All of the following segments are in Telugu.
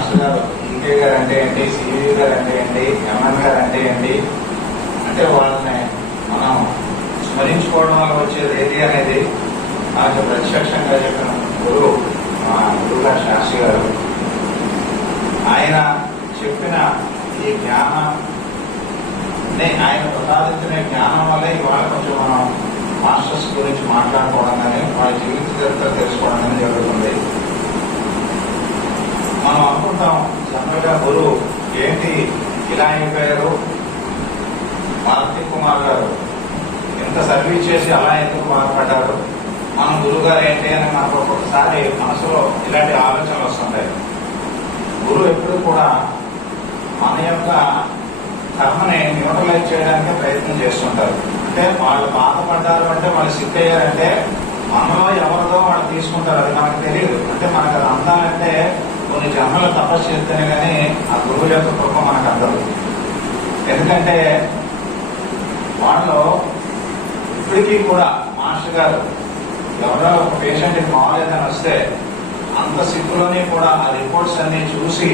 మాస్టర్ గారు ఈకే గారు అంటే ఏంటి సివి గారు అంటే ఏంటి ఎంఎన్ గారు అంటే ఏంటి అంటే వాళ్ళని మనం స్మరించుకోవడం వల్ల వచ్చేది ఏది అనేది నాకు ప్రత్యక్షంగా చెప్పిన గురువు మా గురుగా శాస్త్రి గారు. ఆయన చెప్పిన ఈ జ్ఞానం ఆయన ప్రసాదించిన జ్ఞానం వల్లే ఇవాళ కొంచెం మనం మాస్టర్స్ గురించి మాట్లాడుకోవడం కానీ వాళ్ళ జీవిత చరిత్ర తెలుసుకోవడం కానీ జరుగుతుంది. మనం అనుకుంటాం జనరల్గా గురువు ఏంటి ఇలా అయిపోయారు? మారుతి కుమార్ గారు ఇంత సర్వీస్ చేసి అలా ఎందుకు బాధపడ్డారు? మన గురువు గారు ఏంటి అని మనకు ఒక్కొక్కసారి మనసులో ఇలాంటి ఆలోచనలు వస్తుంటాయి. గురువు ఎప్పుడు కూడా మన యొక్క కర్మని న్యూట్రలైజ్ చేయడానికి ప్రయత్నం చేస్తుంటారు. అంటే వాళ్ళు బాధపడ్డారు అంటే వాళ్ళు సిక్ అయ్యారంటే మనలో ఎవరిదో వాళ్ళు తీసుకుంటారు అది మనకు తెలియదు. అంటే మనకు అది అందాలంటే కొన్ని జన్మలు తపస్సు చేస్తేనే కానీ ఆ గురువు యొక్క కృప మనకు అందదు. ఎందుకంటే వాళ్ళు ఇప్పటికీ కూడా మాస్టర్ గారు ఎవరో ఒక పేషెంట్కి బాగాలేదని వస్తే అంత సిక్కులోని కూడా ఆ రిపోర్ట్స్ అన్ని చూసి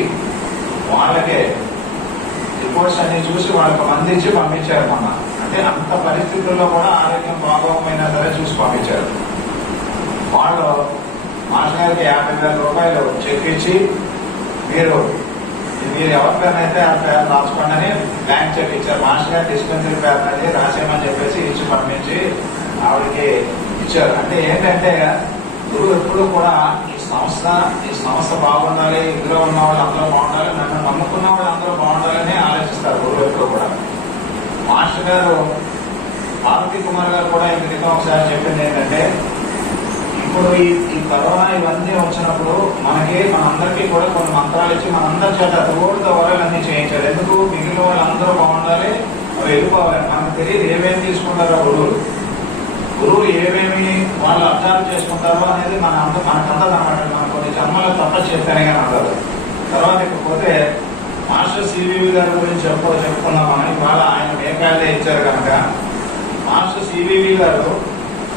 వాళ్ళకే రిపోర్ట్స్ అన్ని చూసి వాళ్ళకి మందించి పంపించారు మొన్న. అంటే అంత పరిస్థితుల్లో కూడా ఆరోగ్యం బాగోకపోయినా సరే చూసి పంపించారు. వాళ్ళు మాస్టర్ గారికి యాభై వేల రూపాయలు చెక్ ఇచ్చి మీరు మీరు ఎవరి ఆ పేరు రాసుకోండి అని బ్యాంక్ చెక్ ఇచ్చారు. మాస్టర్ గారు డిస్పెన్సరీ పేరు అనేది రాసేయమని చెప్పేసి ఇచ్చి పంపించి ఆవిడకి ఇచ్చారు. అంటే ఏంటంటే గురువు ఎప్పుడు కూడా ఈ సంస్థ ఈ సంస్థ బాగుండాలి ఇందులో ఉన్న వాళ్ళు అందరూ బాగుండాలి నన్ను నమ్ముకున్న వాళ్ళు అందరూ బాగుండాలని ఆలోచిస్తారు గురువు ఎప్పుడు కూడా. మాస్టర్ గారు పార్వతీ కుమార్ గారు కూడా ఇంత క్రితం ఒకసారి చెప్పింది ఏంటంటే ఇప్పుడు ఈ కరోనా ఇవన్నీ వచ్చినప్పుడు మనకి మనందరికీ కూడా కొన్ని మంత్రాలు ఇచ్చి మనందరి చేత రోడ్డు వరలు అన్ని చేయించారు ఎందుకు? మిగిలిన వాళ్ళందరూ బాగుండాలి అవి వెళ్ళిపోవాలి మనకు తెలియదు ఏమేమి తీసుకుంటారో గురువులు. గురువులు ఏమేమి వాళ్ళు అర్థాలు చేసుకుంటారో అనేది మన అంత మనకంతా అనమాట మనం కొన్ని జన్మలు తప్ప చేస్తానే కానీ అంటారు తర్వాత ఇకపోతే మాస్టర్ సివివి గారి గురించి చెప్పు చెప్పుకున్నామని వాళ్ళ ఇవాళ ఆయన మేఘాలే ఇచ్చారు కనుక. మాస్టర్ సివివి గారు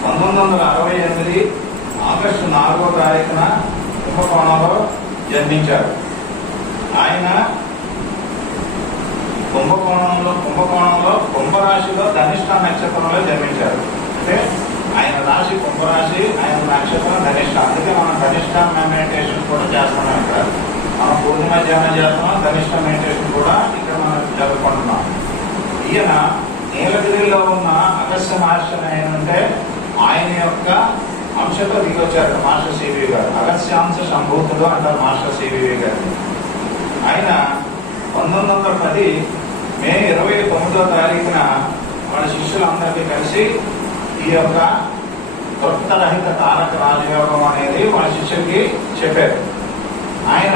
పంతొమ్మిది వందల అరవై ఎనిమిది ఆగస్టు నాలుగో తారీఖున కుంభకోణంలో జన్మించారు ఆయన కుంభకోణంలో కుంభకోణంలో కుంభరాశిలో ధనిష్ట నక్షత్రంలో జన్మించారు అంటే ఆయన రాశి కుంభరాశి ఆయన నక్షత్రం ధనిష్ట. అందుకే మనం ధనిష్ట మెడిటేషన్ కూడా చేస్తున్నాం ఇక్కడ. మనం పూర్ణిమ ధ్యానం చేస్తున్నాం ధనిష్ట మెడిటేషన్ కూడా ఇక్కడ మనం జరుపుకుంటున్నాం ఈయన నీలగిరిలో ఉన్న అగస్య మహర్షి ఏంటంటే ఆయన యొక్క అంశతో దిగొచ్చారు మాస్టర్ సివి గారు. అగస్యాంశ సంభూతుడు అంటారు మాస్టర్ సివి గారు. ఆయన పంతొమ్మిది వందల పది మే ఇరవై తొమ్మిదో తారీఖున వాళ్ళ శిష్యులందరికీ కలిసి ఈ యొక్క రహిత తారక రాజయోగం అనేది వాళ్ళ శిష్యులకి చెప్పారు. ఆయన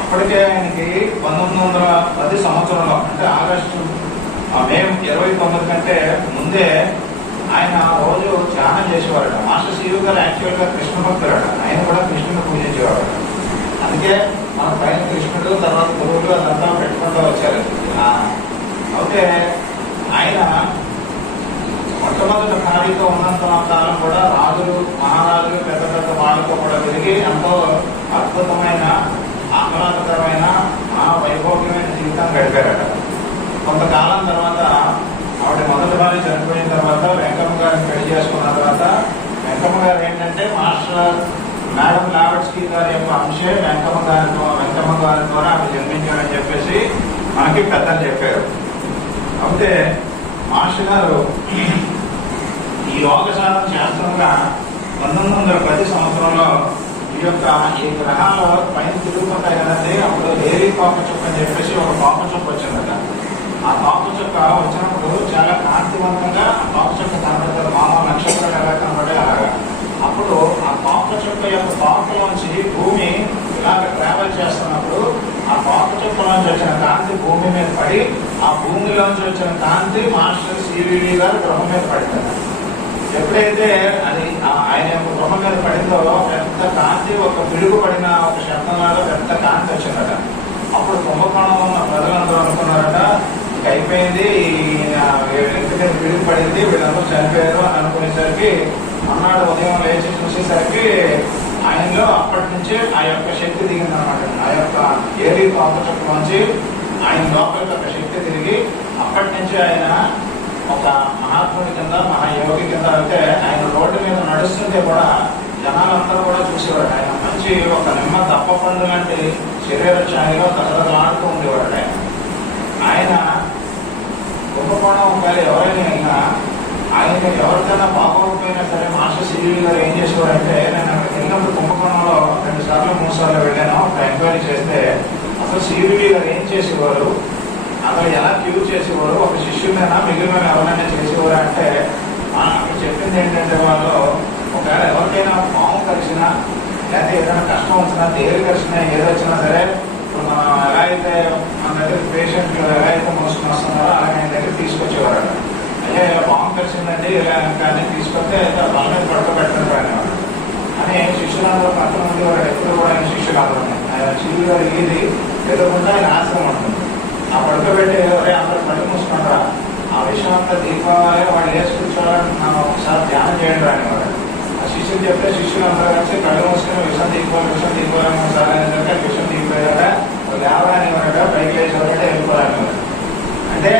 అప్పటికే ఆయనకి పంతొమ్మిది వందల పది సంవత్సరంలో అంటే ఆగస్టు ఆ మే ఇరవై తొమ్మిది కంటే ముందే ఆయన రోజు ధ్యానం చేసేవాడు. మాస్టర్ శివు గారు యాక్చువల్గా కృష్ణ భక్తుడట ఆయన కూడా కృష్ణుని పూజించేవాడు. అందుకే మన పైన కృష్ణుడు తర్వాత గురువులు అదంతా పెట్టుకుంటూ వచ్చారు. అయితే ఆయన మొట్టమొదటి ఖాళీతో ఉన్నంత కాలం కూడా రాజులు మహారాజులు పెద్ద పెద్ద వాళ్ళతో కూడా తిరిగి ఎంతో అద్భుతమైన ఆహ్లాదకరమైన మహావైభోగ్యమైన జీవితం గడిపారట. కొంతకాలం తర్వాత ఆవిడ మొదటి భార్య చనిపోయిన తర్వాత వెంకమ్మ గారిని పెళ్ళి చేసుకున్న తర్వాత వెంకమ్మ గారు ఏంటంటే మాస్టర్ మేడం లావట్స్కి గారి యొక్క అంశే వెంకమ్మ గారి వెంకమ్మ గారి ద్వారా ఆమె జన్మించారని చెప్పేసి మనకి పెద్దలు చెప్పారు. అయితే మాస్టర్ గారు ఈ యోగ సాధన శాస్త్రంగా పంతొమ్మిది వందల పది సంవత్సరంలో ఈ యొక్క ఈ గ్రహాల పైన తిరుగుతుంటాయి కదండి అప్పుడు ఏరి పాప చుక్క అని చెప్పేసి ఒక పాప చుక్క వచ్చిందట. ఆ పాప చుక్క వచ్చినప్పుడు చాలా కాంతివంతంగా ఆ పాప చుక్క కనబడతారు మామ నక్షత్రాలు ఎలా కనబడే అలాగా. అప్పుడు ఆ పాప చుక్క యొక్క పాపలోంచి భూమి ఇలాగ ట్రావెల్ చేస్తున్నప్పుడు ఆ పాప చుక్కలోంచి వచ్చిన కాంతి భూమి మీద పడి ఆ భూమిలోంచి వచ్చిన కాంతి మాస్టర్ సివిడి గారు గృహం మీద పడతారు ఎప్పుడైతే అది ఆ- ఆయన యొక్క గృహం మీద పడిందో పెద్ద కాంతి ఒక పిడుగు పడిన ఒక శబ్దంలాగా పెద్ద కాంతి వచ్చిందట. అప్పుడు కుంభకోణం ఉన్న ప్రజలందరూ అనుకున్నారట అయిపోయింది. ఈ ఎందుకంటే పిడుగు పడింది వీళ్ళందరూ చనిపోయారు అనుకునేసరికి అన్నాడు ఉదయం లేచి చూసేసరికి ఆయనలో అప్పటి నుంచే ఆ యొక్క శక్తి దిగింది అనమాట ఆ యొక్క ఏరి నుంచి ఆయన లోపలికి ఒక శక్తి తిరిగి అప్పటి నుంచి ఆయన ఒక మహాత్ముడి కింద మహాయోగి కింద అయితే ఆయన రోడ్డు మీద నడుస్తుంటే కూడా జనాలందరూ కూడా చూసేవాడు ఆయన మంచి ఒక నిమ్మ దప్ప పండు లాంటి శరీర ఛాయలో తగదలాడుతూ ఉండేవాడు ఆయన. ఆయన కుంభకోణం ఒకవేళ ఎవరైనా అయినా ఆయన ఎవరికైనా బాగోకపోయినా సరే మాస్టర్ సివి గారు ఏం చేసేవారంటే నేను వెళ్ళినప్పుడు కుంభకోణంలో రెండు సార్లు మూడు సార్లు వెళ్ళాను ఒక ఎంక్వైరీ చేస్తే అసలు సివి గారు ఏం చేసేవారు అసలు ఎలా క్యూ చేసేవారు ఒక శిష్యుడైనా మిగిలిన ఎవరైనా చేసేవారు అంటే అక్కడ చెప్పింది ఏంటంటే వాళ్ళు ఒకవేళ ఎవరికైనా పాము కలిసినా లేకపోతే ఏదైనా కష్టం వచ్చినా తేలి కలిసినా ఏదొచ్చినా సరే ఇప్పుడు మనం ఎలా అయితే మన దగ్గర పేషెంట్ ఎలా అయితే మోసుకుని వస్తున్నారో అలాగే ఆయన దగ్గర తీసుకొచ్చేవారు అయ్యా ఇలా కానీ తీసుకొస్తే అయితే వాళ్ళ మీద పడుకోబెట్టడం రానివాడు అని శిష్యులందరూ పక్కన ఉండేవాడు ఎప్పుడు కూడా ఆయన శిష్యులు ఆయన శివుడు గారు ఏది ఎదుర్కొంటే ఆయన ఆశ్రమం ఉంటుంది. ఆ పడుకోబెట్టి ఎవరే అందరూ కళ్ళు మూసుకుంటారా? ఆ విషయం అంతా దీపావళి వాళ్ళు వేసి కూర్చోవాలని మనం ఒకసారి ధ్యానం చేయండి రానివాడు ఆ శిష్యులు చెప్తే శిష్యులు అందరూ కలిసి కళ్ళు మూసుకుని విషయం దీపావళి విషయం దీపావళి ఒకసారి ఏంటంటే విషయం దీపోయాక లేవరాని వాడట పైకి లేచి వాడట వెళ్ళిపోరాని అంటే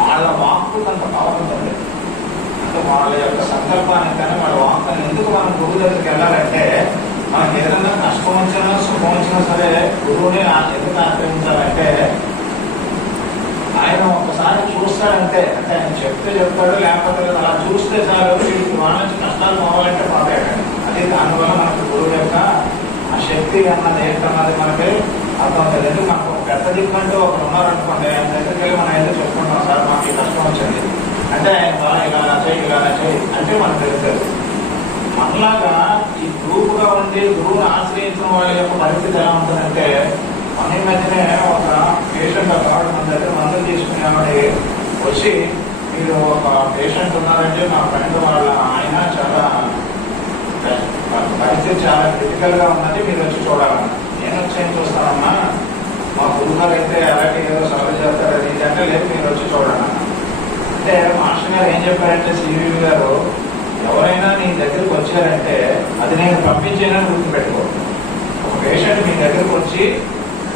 వాళ్ళ వాక్కు కొంత పవర్ ఉంటుంది వాళ్ళ యొక్క సంకల్పానికి కానీ వాళ్ళ వాక్కుని ఎందుకు మనం గురువు దగ్గరికి వెళ్ళాలంటే మనకి ఏదైనా నష్టం వచ్చినా సుఖం వచ్చినా సరే గురువుని ఆ- ఎందుకు ఆశ్రయించాలంటే ఆయన ఒకసారి చూస్తాడంటే అంటే ఆయన చెప్తే చెప్తాడు లేకపోతే అలా చూస్తే చాలు వీడికి వాళ్ళ నుంచి కష్టాలు పోవాలంటే పోతాడు అది దానివల్ల మనకు గురువు యొక్క ఆ శక్తి అన్నది ఏంటన్నది మనకి అర్థం అవుతుంది ఎందుకు? మనకు ఒక పెద్ద అంటే ఒకరు ఉన్నారనుకోండి ఆయన దగ్గరికి వెళ్ళి మనం ఏదో చెప్పుకుంటాం సార్ మాకు కష్టం వచ్చింది. అంటే ఇలా చేయి ఇలా చేయి అంటే మనకు తెలుస్తుంది మనలాగా ఈ గ్రూప్గా ఉండి గురువుని ఆశ్రయించిన వాళ్ళ యొక్క పరిస్థితి ఎలా ఉంటుందంటే మన మధ్యనే ఒక పేషెంట్ ఒక ఆవిడ మన దగ్గర మందులు తీసుకునే ఆవిడ వచ్చి మీరు ఒక పేషెంట్ ఉన్నారంటే మా ఫ్రెండ్ వాళ్ళ ఆయన చాలా పరిస్థితి చాలా క్రిటికల్గా ఉన్నది మీరు వచ్చి చూడాలన్న నేను వచ్చి ఏం చూస్తానమ్మా? మా గురుగారు అయితే అలాగే ఏదో సర్వ్ చేస్తారు అది ఇది అంటే లేదు మీరు వచ్చి చూడాలి అంటే మాస్టర్ గారు ఏం చెప్పారంటే సివి గారు ఎవరైనా నీ దగ్గరకు వచ్చారంటే అది నేను పంపించేనని గుర్తుపెట్టుకో. ఒక పేషెంట్ మీ దగ్గరకు వచ్చి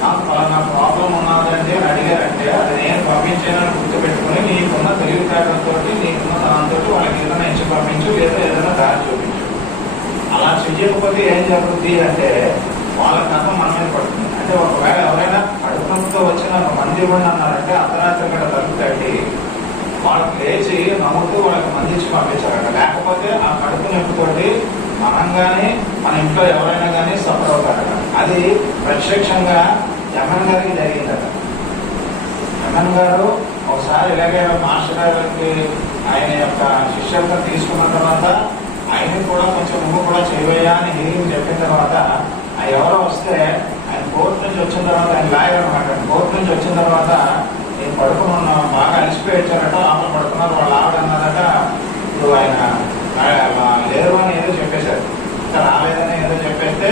నాకు పలానా ప్రాబ్లం ఉన్నదండి అని అడిగారంటే అది నేను పంపించానని గుర్తుపెట్టుకుని నీకున్న తెలివితేటలతో నీకున్న దాంతో వాళ్ళకి ఏదైనా ఇచ్చి పంపించు లేదా ఏదైనా దారి చూపించు. అలా చెయ్యకపోతే ఏం జరుగుతుంది అంటే వాళ్ళ కథ మన మీద పడుతుంది. అంటే ఒకవేళ ఎవరైనా కడుపు వచ్చిన ఒక మంది ఇవ్వండి అన్నారంటే అర్ధరాత్రి గంట తలుపు తట్టి వాళ్ళకి లేచి నమ్ముతూ వాళ్ళకి మందించి పంపించారట లేకపోతే ఆ కడుపు నొప్పితోటి మనం కానీ మన ఇంట్లో ఎవరైనా కానీ సఫర్ అవుతారట. అది ప్రత్యక్షంగా జగన్ గారికి జరిగిందట. జగన్ గారు ఒకసారి ఇలాగే మాస్టర్ గారికి ఆయన యొక్క శిష్యులతో తీసుకున్న తర్వాత ఆయన కూడా కొంచెం నువ్వు కూడా చేయవయ్యా అని హీరింగ్ చెప్పిన తర్వాత ఆ ఎవరో వస్తే ఆయన కోర్టు నుంచి వచ్చిన తర్వాత ఆయన లాయర్ అనమాట. కోర్టు నుంచి వచ్చిన తర్వాత పడుకున్న బాగా అలసిపోయి వచ్చారట లోపల పడుకున్నారు వాళ్ళ ఆవిడ అన్నారట ఇప్పుడు ఆయన లేరు అని ఏదో చెప్పేశారు. ఇంకా రాలేదని ఏదో చెప్పేస్తే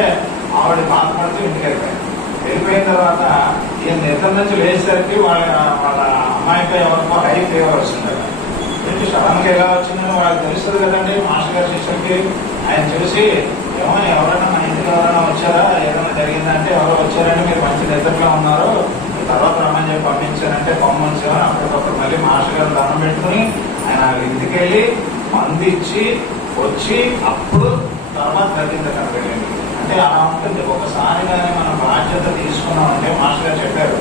ఆవిడ బాధపడుతూ ఇంటికి వెళ్ళిపోయారు. వెళ్ళిపోయిన తర్వాత ఈయన నిద్ర నుంచి లేచేసరికి వాళ్ళ వాళ్ళ అమ్మాయిపై ఎవరికో హై ఫీవర్ వస్తుంది ఏంటి సడన్గా ఎలా వచ్చిందని వాళ్ళకి తెలుస్తుంది కదండి. మాస్టర్ గారి శిష్యులకి ఆయన చూసి ఏమో ఎవరైనా మన ఇంటికి ఎవరైనా వచ్చారు ఏదైనా జరిగిందంటే ఎవరో వచ్చారంటే మీరు మంచి నిద్రలో ఉన్నారు మీ తర్వాత రమ్మని చెప్పి పంపించారంటే పంపించారు అప్పటికప్పుడు మళ్ళీ మాస్టర్ గారు దండం పెట్టుకుని ఆయన ఇంటికి వెళ్ళి మంది ఇచ్చి వచ్చి అప్పుడు తర్వాత గతింత కనబడింది. అంటే అలా ఉంటుంది. ఒకసారి కానీ బాధ్యత తీసుకున్నామంటే మాస్టర్ గారు చెప్పారు.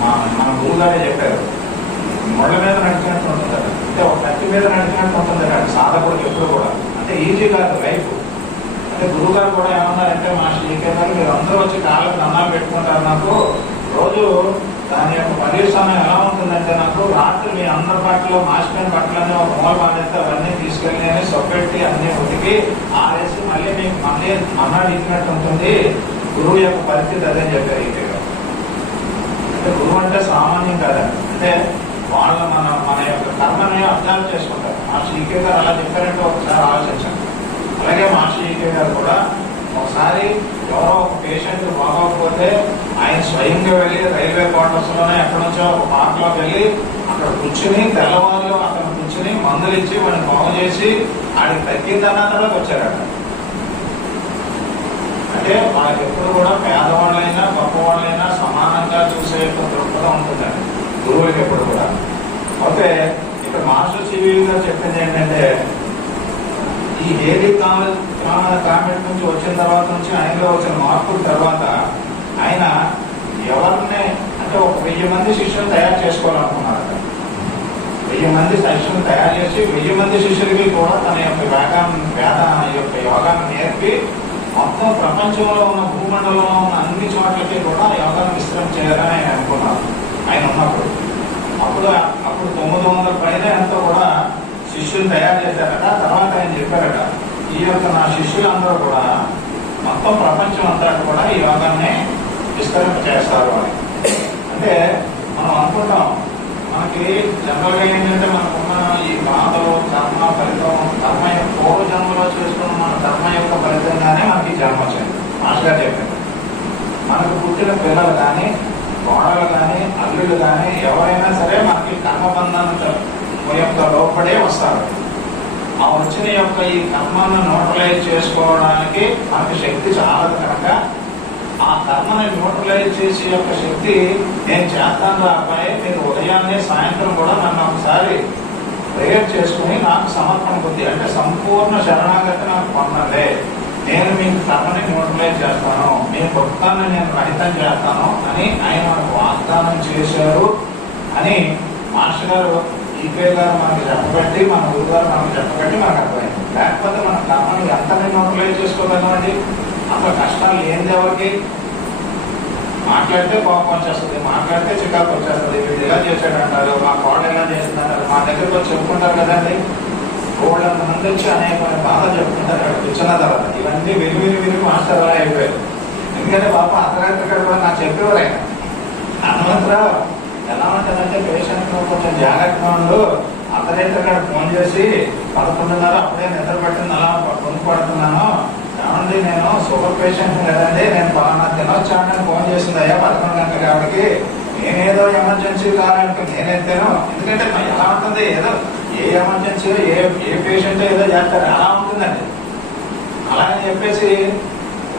మా మన గురువు గారే చెప్పారు. ముళ్ళ మీద నడిచినట్టు ఉంటుంది అంటే ఒక కత్తి మీద నడిచినట్టు ఉంటుంది కానీ సాధకుడికి ఎప్పుడు కూడా. అంటే ఈజీ కాదు లైఫ్. అంటే గురువు గారు కూడా ఏమన్నారంటే మాస్టర్ శ్రీకే గారు మీరు అందరూ వచ్చి కాళ్ళకి దండాలు పెట్టుకుంటారు నాకు. రోజు దాని యొక్క పర్యవసానం ఎలా ఉంటుందంటే నాకు రాత్రి మీ అందరి బట్టలు మాసిపోయిన బట్టలన్నీ ఒక మూల బాధ్యత అవన్నీ తీసుకెళ్ళి అని సొప్పెట్టి అన్ని ఉతికి ఆరేసి మళ్ళీ మీకు మళ్ళీ అన్నాడు ఇచ్చినట్టు ఉంటుంది. గురువు యొక్క పరిస్థితి అదే చెప్పారు ఈకే గారు అంటే గురువు అంటే సామాన్యం కాదండి. అంటే వాళ్ళ మన మన యొక్క కర్మని అర్థం చేసుకుంటారు. ఆ శ్రీకే గారు అలా చెప్పారంటే ఒకసారి ఆలోచించండి. అలాగే మాస్టర్ ఈకే గారు కూడా ఒకసారి ఎవరో ఒక పేషెంట్ బాగోకపోతే ఆయన స్వయంగా వెళ్ళి రైల్వే క్వార్టర్స్లోనే ఎక్కడి నుంచో ఒక పార్క్లోకి వెళ్ళి అక్కడ కూర్చుని తెల్లవారులు అక్కడ కూర్చుని మందులు ఇచ్చి వాడిని బాగు చేసి ఆడికి తగ్గిందన్న వచ్చారట. అంటే వాళ్ళకి ఎప్పుడు కూడా పేదవాళ్ళైనా గొప్పవాళ్ళైనా సమానంగా చూసే దృక్పథం ఉంటుందండి. గురువులకి ఎప్పుడు కూడా. అయితే ఇక్కడ మాస్టర్ సివి గారు చెప్పింది ఏంటంటే ఈ హేలీ కామెంట్ కామెంట్ నుంచి వచ్చిన తర్వాత నుంచి ఆయనలో వచ్చిన మార్పుల తర్వాత ఆయన ఎవరిని అంటే ఒక వెయ్యి మంది శిష్యులు తయారు చేసుకోవాలనుకున్నారు వెయ్యి మంది శిష్యులు తయారు చేసి వెయ్యి మంది శిష్యులకి కూడా తన యొక్క వేగాన్ని వేద యొక్క యోగాన్ని నేర్పి మొత్తం ప్రపంచంలో ఉన్న భూమండలంలో ఉన్న అన్ని చోట్లకి కూడా యోగాన్ని విస్తరణ చేయాలని ఆయన అనుకున్నారు. ఆయన ఉన్నప్పుడు. అప్పుడు అప్పుడు తొమ్మిది వందల పైన ఎంతో కూడా శిష్యులు తయారు చేశారట తర్వాత ఆయన చెప్పారట ఈ యొక్క నా శిష్యులందరూ కూడా మొత్తం ప్రపంచం అంతా కూడా ఈ యోగాన్ని విస్తరింప చేస్తారు అని. అంటే మనం అనుకుంటాం మనకి జనరల్గా ఏంటంటే మనకున్న ఈ బాధలు కర్మ ఫలితం కర్మ యొక్క పూర్వ జన్మలో చేసుకున్న మన కర్మ యొక్క ఫలితంగానే మనకి జన్మ వచ్చింది. మాస్గా చెప్పారు. మనకు పుట్టిన పిల్లలు కానీ కోడలు కానీ అల్లులు కానీ ఎవరైనా సరే మనకి కర్మబంధాన్ని యొక్క లోపడే వస్తారు. ఆ వచ్చిన యొక్క ఈ కర్మను న్యూట్రలైజ్ చేసుకోవడానికి మనకి శక్తి చాలదు కనుక ఆ కర్మని న్యూట్రలైజ్ చేసే యొక్క శక్తి నేను చేస్తాను రా అబ్బాయి మీరు ఉదయాన్నే సాయంత్రం కూడా నన్ను ఒకసారి ప్రేయర్ చేసుకుని నాకు సమర్పణ బుద్ధి అంటే సంపూర్ణ శరణాగతి నాకు పొందండి. నేను మీ కర్మని న్యూట్రలైజ్ చేస్తాను మీ భక్తాన్ని నేను రహితం చేస్తాను అని ఆయన వాగ్దానం చేశారు అని మాస్టర్ గారు ఈపే గారు మనకి చెప్పబట్టి మన గురువు గారు మనకు చెప్పబట్టి మనకు అర్థమైంది. లేకపోతే మన కర్మను ఎంత న్యూట్రలైజ్ చేసుకోగలమండి అసలు కష్టాలు ఏంది ఎవరికి మాట్లాడితే కోపం వచ్చేస్తుంది మాట్లాడితే చికాకు వచ్చేస్తుంది. వీడు ఇలా చేశాడంటారు మా కోడ ఎలా చేస్తున్నారు మా దగ్గరకు వచ్చి చెప్పుకుంటారు కదండి. కోళ్ళంత మంది వచ్చి అనేక బాధ చెప్పుకుంటారు అక్కడ కూర్చున్న తర్వాత. ఇవన్నీ విని విని విని మాస్టర్ అలా అయిపోయారు. ఎందుకంటే పాప అర్ధరాత్రి కూడా నాకు చెప్పేవారు ఆయన. అనవంతరావు ఎలా ఉంటుందంటే పేషెంట్ కొంచెం జాగ్రత్తగా ఉండు అర్ధరాత్రి కాడ ఫోన్ చేసి పదకొండున్నర అప్పుడే నిద్ర పట్టింది అలా కొనుక్కు పడుతున్నాను ఏమండి నేను షుగర్ పేషెంట్ కదండి నేను పలానా తినొచ్చానని ఫోన్ చేసింది అయ్యా పదకొండు గంటల కాబట్టి నేనేదో ఎమర్జెన్సీ కావాలంటే నేనెత్తాను ఎందుకంటే ఎలా ఉంటుంది ఏదో ఏ ఎమర్జెన్సీ ఏ ఏ పేషెంట్ ఏదో చేస్తారు అలా ఉంటుందండి. అలా అని చెప్పేసి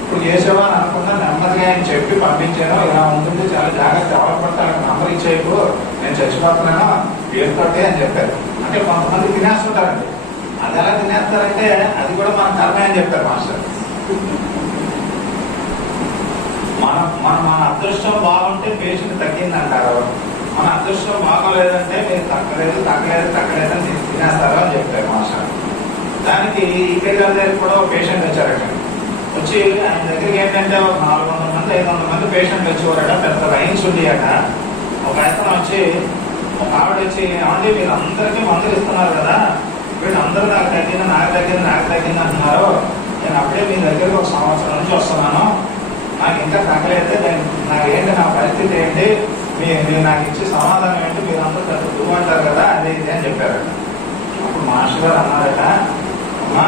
ఇప్పుడు చేసేవా అని అనుకున్నా నెమ్మదిగా ఆయన చెప్పి పంపించాను ఇలా ఉంటుంది చాలా జాగ్రత్త ఎవరు నెంబర్ నంబర్ ఇచ్చేయకు నేను చచ్చిపోతున్నాను పేరుతోటి అని చెప్పారు. అంటే కొంతమంది తినేస్తుంటారండి. అది ఎలా తినేస్తారంటే అది కూడా మన కర్మే అని చెప్పారు మాస్టర్. మన మన మన అదృష్టం బాగుంటే పేషెంట్ తగ్గిందంటారు. మన అదృష్టం బాగోలేదంటే మీరు తగ్గలేదు తగ్గలేదు తగ్గలేదు అని తినేస్తారు అని చెప్పారు మాస్టర్. దానికి ఇక్కడ గారి కూడా పేషెంట్ వచ్చారట. వచ్చి ఆయన దగ్గరికి ఏంటంటే ఒక నాలుగు వందల మంది ఐదు వందల మంది పేషెంట్లు వచ్చేవారట పెద్ద లైన్స్ ఉండేయట ఒక అతను వచ్చి ఒక ఆవిడ వచ్చి ఏమండి మీరు అందరికీ మందులు ఇస్తున్నారు కదా. వీళ్ళు అందరూ నాకు తగ్గింది నాకు తగ్గింది నాకు తగ్గింది అంటున్నారు. నేను అప్పుడే మీ దగ్గరికి ఒక సంవత్సరం నుంచి వస్తున్నాను. నాకు ఇంకా తగ్గలేదు. నేను నాకు ఏంటి నా పరిస్థితి ఏంటి? మీ మీరు నాకు ఇచ్చే సమాధానం ఏంటి? మీరు అందరూ పెద్ద అంటారు కదా అదే ఇది అని చెప్పారట. అప్పుడు మాస్టర్ గారు అన్నారట అమ్మా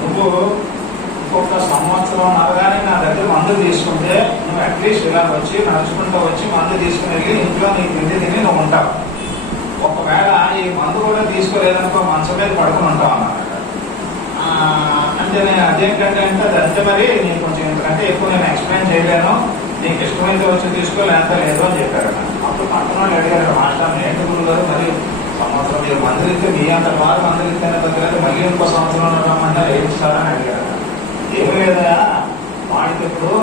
నువ్వు ఇంకొక సంవత్సరం నరగానే నా దగ్గర మందు తీసుకుంటే నువ్వు అట్లీస్ట్ ఇలా వచ్చి నడుచుకుంటూ వచ్చి మందు తీసుకుని వెళ్ళి ఇంట్లో నీ తిండి తిని నువ్వు ఉంటావు. ఒకవేళ ఈ మందు కూడా తీసుకోలేదనుకో మంచం మీద పడుకుని ఉంటావు అన్నమాట అంటే నేను అదేంటంటే అంటే అది అంతే మరి నేను కొంచెం ఎందుకంటే ఎక్కువ నేను ఎక్స్ప్లెయిన్ చేయలేను. నీకు ఇష్టమైతే వచ్చి తీసుకో లేకపోతే లేదు అని చెప్పారు. అప్పుడు పక్కన వాళ్ళు అడిగారు మాస్టర్ ఏంటి గురువు గారు మరి? సంవత్సరం మీరు మందులు ఇస్తే మీ అంత వారు మందులు ఇస్తేనే తగ్గలేదు మళ్ళీ ఇంకో సంవత్సరం రమ్మంటారు ఏం ఇస్తారని లేదా వాడికి ఇప్పుడు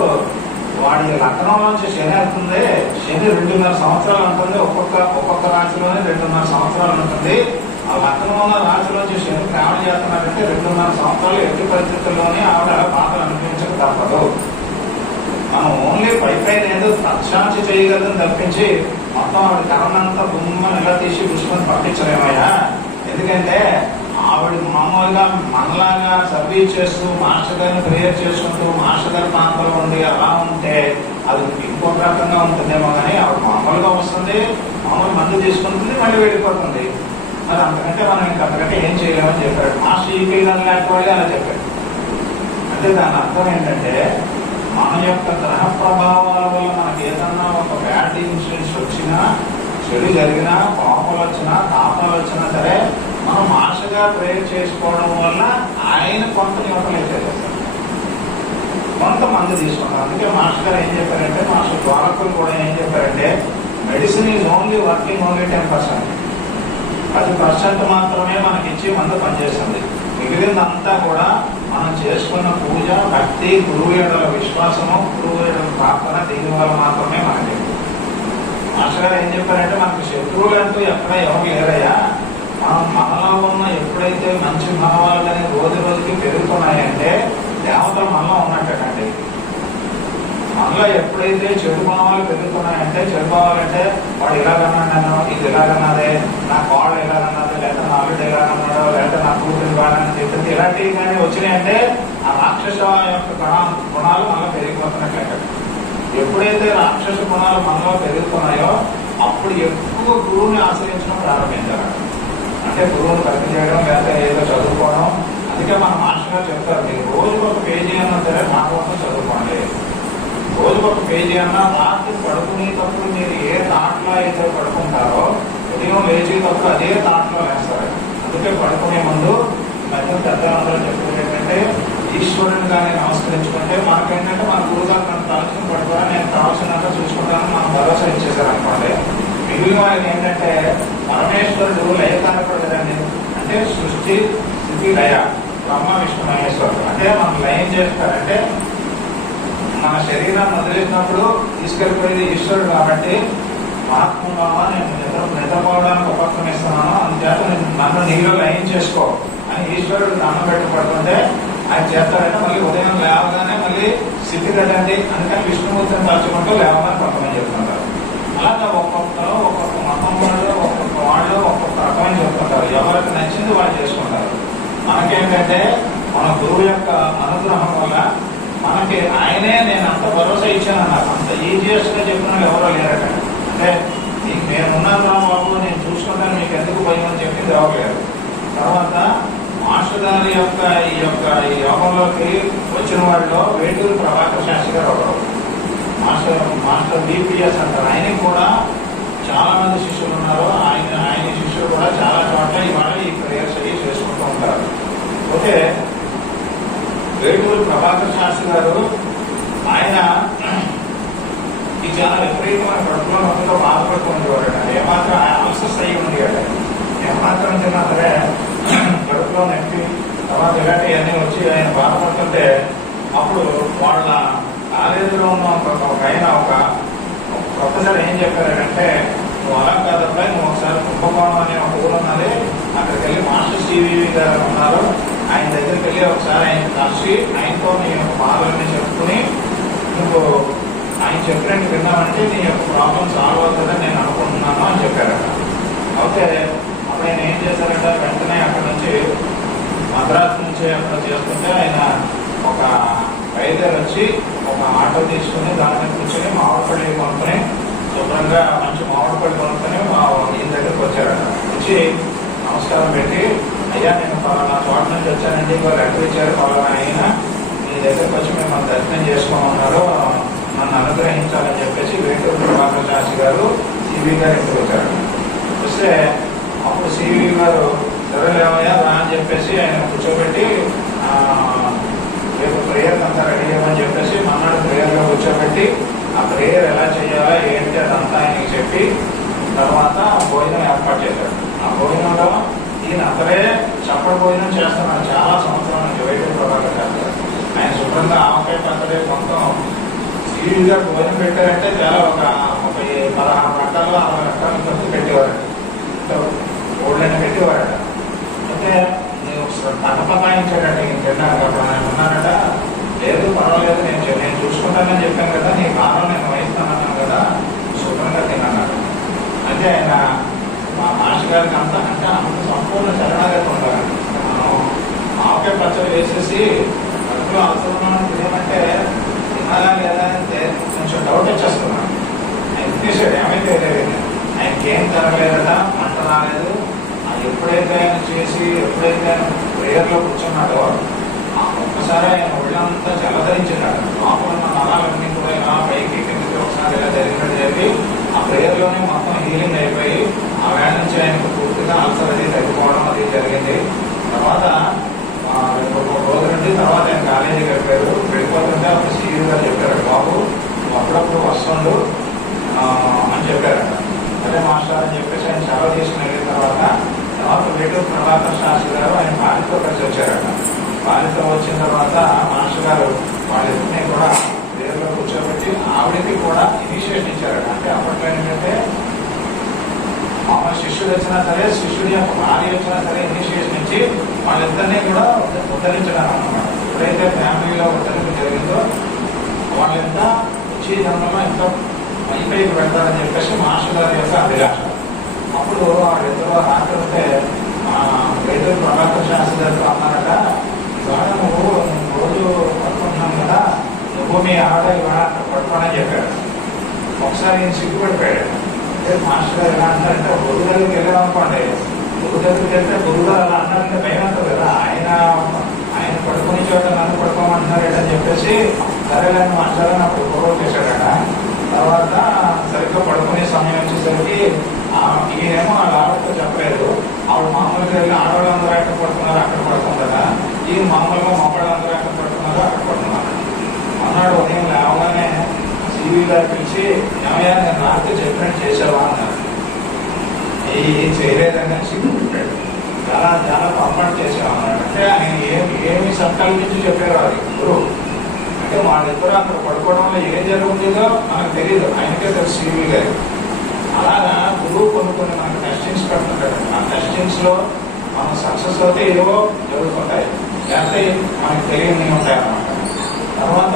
వాడి లగ్నం నుంచి శని వెళ్తుంది శని రెండున్నర సంవత్సరాలు ఉంటుంది ఒక్కొక్క ఒక్కొక్క రాశిలోనే రెండున్నర సంవత్సరాలు ఉంటుంది ఆ లగ్నం ఉన్న రాశిలోంచి శని ప్రయాణం చేస్తున్నారంటే రెండున్నర సంవత్సరాలు ఎట్టి పరిస్థితుల్లోనే ఆవిడ బాధలు అనిపించక తప్పదు. మనం ఓన్లీ పై పైన ఏదో ప్రశాంతి చేయగలం తప్పించి మొత్తం ఆవిడ కరణంతా బొమ్మను ఎలా తీసి పుష్పం పంపించలేమయ్యా ఎందుకంటే ఆవిడ మామూలుగా మనలాగా సర్వీస్ చేస్తూ మాస్టర్ గారిని ప్రేయర్ చేసుకుంటూ మాస్టర్ గారి ప్రాంతంలో ఉండి అలా ఉంటే అది ఇంకొక రకంగా ఉంటుందేమో కానీ ఆవిడ మామూలుగా వస్తుంది మామూలు మందు తీసుకుంటుంది మళ్ళీ వెళ్ళిపోతుంది. మరి అంతకంటే మనం ఇంకా అంతకంటే ఏం చేయలేమని చెప్పాడు మాస్టర్ ఈపీ గారు లేకపోతే అలా చెప్పాడు అంటే దాని అర్థం ఏంటంటే మన యొక్క గ్రహ ప్రభావాల వల్ల మనకి ఏదన్నా ఒక బ్యాడ్ ఇన్సిడెంట్స్ వచ్చినా చెడు జరిగినా కోపలు వచ్చినా తాపాలు వచ్చినా సరే మనం మాషగా ప్రేయర్ చేసుకోవడం వల్ల ఆయన కొంత న్యూట్రలైజ్ కొంతమంది తీసుకున్నారు. అందుకే మాస్టర్ గారు ఏం చెప్పారంటే మాస్టర్ ద్వారకులు కూడా ఏం చెప్పారంటే medicine is only working only ten percent పది పర్సెంట్ మాత్రమే మనకి ఇచ్చి మందు పనిచేస్తుంది. మిగిలిందంతా కూడా మనం చేసుకున్న పూజ భక్తి గురువు ఏడల విశ్వాసము గురువు ఏడల ప్రార్థన దీని వల్ల మాత్రమే మనకి. మాస్టర్ గారు ఏం చెప్పారంటే మనకి శత్రువులు అంటూ ఎక్కడ ఎవరు లేరయ్యా. మనం మనలో ఉన్న ఎప్పుడైతే మంచి మనవాళ్ళు కానీ రోజు రోజుకి పెరుగుతున్నాయంటే దేవతలు మనలో ఉన్నట్టండి. మనలో ఎప్పుడైతే చెడు భావాలు పెరుగుతున్నాయంటే చెడు భావాలు వాడు ఇలాగన్నాడు ఇది ఇలాగన్నదే నా కాళ్ళు ఇలాగన్నది లేదా నా బిడ్డ ఇలాగన్నాడు లేదా నా కూతురు ఇలాగని చెప్పింది ఇలాంటివి కానీ వచ్చినాయంటే ఆ రాక్షస యొక్క గుణ గుణాలు మనలో పెరిగిపోతున్నట్టు ఎప్పుడైతే రాక్షస గుణాలు మనలో పెరుగుతున్నాయో అప్పుడు ఎక్కువ గురువుని ఆశ్రయించడం ప్రారంభించారు అంటే గురువుని భక్తి చేయడం లేదా ఏదో చదువుకోవడం అందుకే మన మాస్టర్ గారు చెప్తారు. మీరు రోజుకు ఒక పేజీ అన్నా సరే భాగవతం చదువుకోండి. రోజుకు ఒక పేజీ అన్నా రాత్రి పడుకునేటప్పుడు మీరు ఏ థాట్లో అయితే పడుకుంటారో ఉదయం లేచేటప్పుడు అదే థాట్లో వేస్తారు. అందుకే పడుకునే ముందు ఈ మధ్య పెద్దలందరూ చెప్తుంది ఏంటంటే ఈశ్వరుని కానీ నమస్కరించుకుంటే మనకేంటంటే మన గురుగారు మనకు కావాల్సిన పడుకోవాలి నేను కావాల్సినంత చూసుకుంటాను మనం భరోసా ఇచ్చేసారు అనుకోండి మిగిలిన వాళ్ళకి ఏంటంటే పరమేశ్వరుడు లయకారకుడు కదండి అంటే సృష్టి స్థితి లయ బ్రహ్మ విష్ణు మహేశ్వరుడు. అంటే మనం లయం చేస్తారంటే మన శరీరాన్ని వదిలేసినప్పుడు తీసుకెళ్ళిపోయేది ఈశ్వరుడు కాబట్టి మహాత్ముడావా నేను నిద్ర నిద్రపోవడానికి ఉపక్రమిస్తున్నాను. అందుచేత నేను నన్ను నీలో లయం చేసుకో అని ఈశ్వరుడు దండం పెట్టబడుతుంటే ఆయన చేస్తాడంటే మళ్ళీ ఉదయం లేవగానే మళ్ళీ స్థితి కదండి. అందుకని విష్ణుమూర్తిని తలుచుకుంటూ లేవగానే కొంతమంది చెప్తుంటారు. అలాగే ఒక్కొక్కరు ఒక్కొక్క మతం వాళ్ళు ఒక్కొక్క వాళ్ళు ఒక్కొక్క రకమైన చెప్తుంటారు ఎవరికి నచ్చింది వాళ్ళు చేసుకుంటారు మనకేంటంటే మన గురువు యొక్క అనుగ్రహం వల్ల మనకి ఆయనే నేను అంత భరోసా ఇచ్చాను అన్నారు అంత ఈజియస్ట్గా చెప్పిన ఎవరో లేరట. అంటే నీకు నేనున్నాను రా బాబు నేను చూసుకుంటాను మీకు ఎందుకు భయం అని చెప్పింది ఎవరు తర్వాత మాస్టర్ గారి యొక్క ఈ యొక్క ఈ యోగంలోకి వచ్చిన వాళ్ళలో వేటూరు ప్రభాకర్ శాస్త్రి గారు ఒకరు. మాస్టర్ మాస్టర్ డిపిఎస్ అంటారు. ఆయనకి కూడా చాలా మంది శిష్యులు ఉన్నారు. ఆయన ఆయన శిష్యులు కూడా చాలా చోట్ల ఇవాళ ఈ ప్రేయర్స్ అయ్యి చేసుకుంటూ ఉంటారు ఓకే. వేటూరు ప్రభాకర్ శాస్త్రి గారు ఆయన ఈ చాలా విపరీతమైన ప్రభుత్వం నొప్పితో బాధపడుతూ ఉండేవాడు ఏమాత్రం ఆయన అల్సస్ అయ్యి ఉండేవాడు ఏమాత్రం తిన్నా సరే కడుపులో నొప్పి తర్వాత ఇలాంటి అన్నీ వచ్చి ఆయన బాధపడుతుంటే అప్పుడు వాళ్ళ కాలేజీలో ఉన్న ఒక ఆయన ఒక ప్రొఫెసర్ ఏం చెప్పారంటే నువ్వు అలా కాదబ్బాయి నువ్వు ఒకసారి కుంభకోణం అనే ఒక ఊరు ఉన్నది అక్కడికి వెళ్ళి మాస్టర్ సివివి గారు ఉన్నారు. ఆయన దగ్గరికి వెళ్ళి ఒకసారి ఆయన కలిసి ఆయనతో నీ యొక్క బాధలన్నీ చెప్పుకుని నువ్వు ఆయన చెప్పినట్టు విన్నామంటే నీ యొక్క ప్రాబ్లం సాల్వ్ అవుతుందని నేను అనుకుంటున్నాను అని చెప్పారట ఓకే అప్పుడు ఆయన ఏం చేశారంటే వెంటనే అక్కడ నుంచి మద్రాసు నుంచి అక్కడ చేస్తుంటే ఆయన ఒక బయలుదేరి వచ్చి ఒక ఆటో తీసుకుని దాని మీద కూర్చొని మామిడిపల్లి కొనుక్కొని శుభ్రంగా మంచి మామిడిపల్లి కొనుక్కొని మా ఈయన దగ్గరికి వచ్చారట వచ్చి నమస్కారం పెట్టి అయ్యా నేను పలానా చోట నుంచి వచ్చానండి వాళ్ళు లెటర్ ఇచ్చారు పలానా ఆయన. మీ దగ్గరకు వచ్చి మేము దర్శనం చేసుకోమన్నారు. నన్ను అనుగ్రహించాలని చెప్పేసి వేటూరు ప్రభాకర్ శాస్త్రి గారు సివి గారు ఇంటికి వచ్చారు. వస్తే అప్పుడు సివి గారు సరేలేమయ్యా రా అని చెప్పేసి ఆయన కూర్చోబెట్టి రేపు ప్రేయర్ అంతా రెడీ చేయమని చెప్పేసి మన్నాడు ప్రేయర్లో కూర్చోబెట్టి ఆ ప్రేయర్ ఎలా చేయాలా? ఏంటి? అదంతా ఆయనకి చెప్పి తర్వాత భోజనం ఏర్పాటు చేశాడు. ఆ భోజనంలో ఈయన అతనే చెప్పకపోయినా భోజనం చేస్తున్నాడు చాలా సంవత్సరాల నుంచి వైద్య ప్రభాకర్ ఆయన శుభ్రంగా ఆమెపై పక్కడే మొత్తం సీరియల్గా భోజనం పెట్టారంటే చాలా ఒక ముప్పై పదహారు రకాలు అరవై రకాలు ఖర్చు పెట్టేవాడు ఓళ్ళని పెట్టేవాడట అయితే నేను తనపతాయించాడట ఈయన తిన్నాను కాబట్టి ఆయన ఉన్నాడట. లేదు పర్వాలేదు నేను నేను చూసుకుంటానని చెప్పాను కదా నీ కారణం నేను వహిస్తానన్నాను కదా శుభ్రంగా తిన్నాను అంటే ఆయన మాస్టర్ గారికి అంత అంటే అంత సంపూర్ణ శరణాగతి ఉంటారు మనం పచ్చడి వేసేసి కడుపులో అవసరం ఏమంటే తినాలా లేదా అంటే కొంచెం డౌట్ వచ్చేస్తున్నాను ఆయన తీసాడు ఏమైతే ఆయనకి ఏం జరగలేదట మంట రాలేదు ఆ ఎప్పుడైతే ఆయన చేసి ఎప్పుడైతే ఆయన ప్రేయర్లో కూర్చున్నాడో ఆ ఒక్క ఆయన ఒళ్ళంతా చల్లదరించినాడు లోపల ఉన్న నరాలన్నీ కూడా ఇలా పైకి కిందకి ఒకసారి ఇలా జరిగినట్టు చెప్పి ఆ ప్రేయర్లోనే మొత్తం హీలింగ్ అయిపోయి ఆ వేళ నుంచి ఆయనకు పూర్తిగా అల్సర్ అది తగ్గిపోవడం అది జరిగింది. తర్వాత ఆ, ఒక నుండి తర్వాత ఆయన కాలేజీకి వెళ్ళిపోయారు వెళ్ళిపోతుంటే అప్పుడు సీఈఓ గారు చెప్పారు బాబు అప్పుడప్పుడు వస్తుండు అని చెప్పారట. అదే మాస్టర్ అని చెప్పేసి ఆయన సెలవు తీసుకుని వెళ్ళిన తర్వాత తర్వాత వేటూరు ప్రభాకర్ శాస్త్రి గారు ఆయన భార్యతో కలిసి వచ్చారట. భార్యతో వచ్చిన తర్వాత మాస్టర్ గారు వాళ్ళిద్దరిని కూడా దేవుల్లో కూర్చోబెట్టి ఆవిడకి కూడా ఇనిషియేషన్ ఇచ్చారట. అంటే అప్పట్లో ఏంటంటే మామూలు శిష్యుడు వచ్చినా సరే శిష్యుడి యొక్క భార్య వచ్చినా సరే ఇనిషియేషన్ ఇచ్చి వాళ్ళిద్దరినీ కూడా ఉద్ధరించడం అనమాట ఎప్పుడైతే ఫ్యామిలీలో ఉద్ధరింపు జరిగిందో వాళ్ళంతా వచ్చి జన్మలో ఎంతో పైపైకి పెడతారని చెప్పేసి మాస్టర్ గారి యొక్క అభిలాష. అప్పుడు వాళ్ళిద్దరూ రాకపోతే వేదూరు ప్రభాకర్ శాస్త్రి గారితో అన్నారట ఇవాళ నువ్వు రోజు పట్టుకుంటున్నావు కదా నువ్వు మీ ఆడ ఇవాళ పట్టుకోనని చెప్పాడు. ఒకసారి నేను సిగ్గుపడిపోయాడు. మాస్టర్ గారు ఎలా అంటారంటే గురువు దగ్గరికి వెళ్ళాం అనుకోండి గురువు దగ్గరికి వెళ్తే గురువు గారు అలా అన్నారంటే భయం ఉంటుంది కదా ఆయన ఆయన పడుకునే చోట నన్ను పడుకోమంటున్నారు అని చెప్పేసి సరేలేని మాస్టర్ గారు నాకు గొడవ చేశాడట తర్వాత సరిగ్గా పడుకునే సమయం వచ్చేసరికి ఈయనేమో వాళ్ళ ఆవిడతో చెప్పలేదు ఆవిడ మామూలుగా వెళ్ళి ఆడవాళ్ళందరూ అక్కడ పడుతున్నారు అక్కడ పడుకుంటారా ఈయన మామూలుగా మగవాళ్ళందరూ ఎక్కడ పడుతున్నారు అక్కడ పడుతున్నారు అన్నాడు ఉదయం లేవగానే సివి గారు పిలిచి ఏమయ్యా నేను రాత్రి చెప్పినట్టు చేసావా అన్నారు ఏం చేయలేదని సిగ్గుపెట్టాడు చాలా చాలా పొరపాటు చేసావా అంటే ఆయన ఏమి ఏమి సంకల్పించి చెప్పారు అది గురువు అంటే వాళ్ళిద్దరూ అక్కడ పడుకోవడం వల్ల ఏం జరుగుతుందో మనకు తెలియదు ఆయనకే తెలుసు సివి గారు. అలాగా గురువు కొన్ని కొన్ని మనకు టెస్టింగ్స్ పెడుతుంటాడు. ఆ టెస్టింగ్స్లో మనం సక్సెస్ అయితే ఏవో జరుగుతుంటాయి. లేకపోతే మనకు తెలియని ఉంటాయి అన్నమాట తర్వాత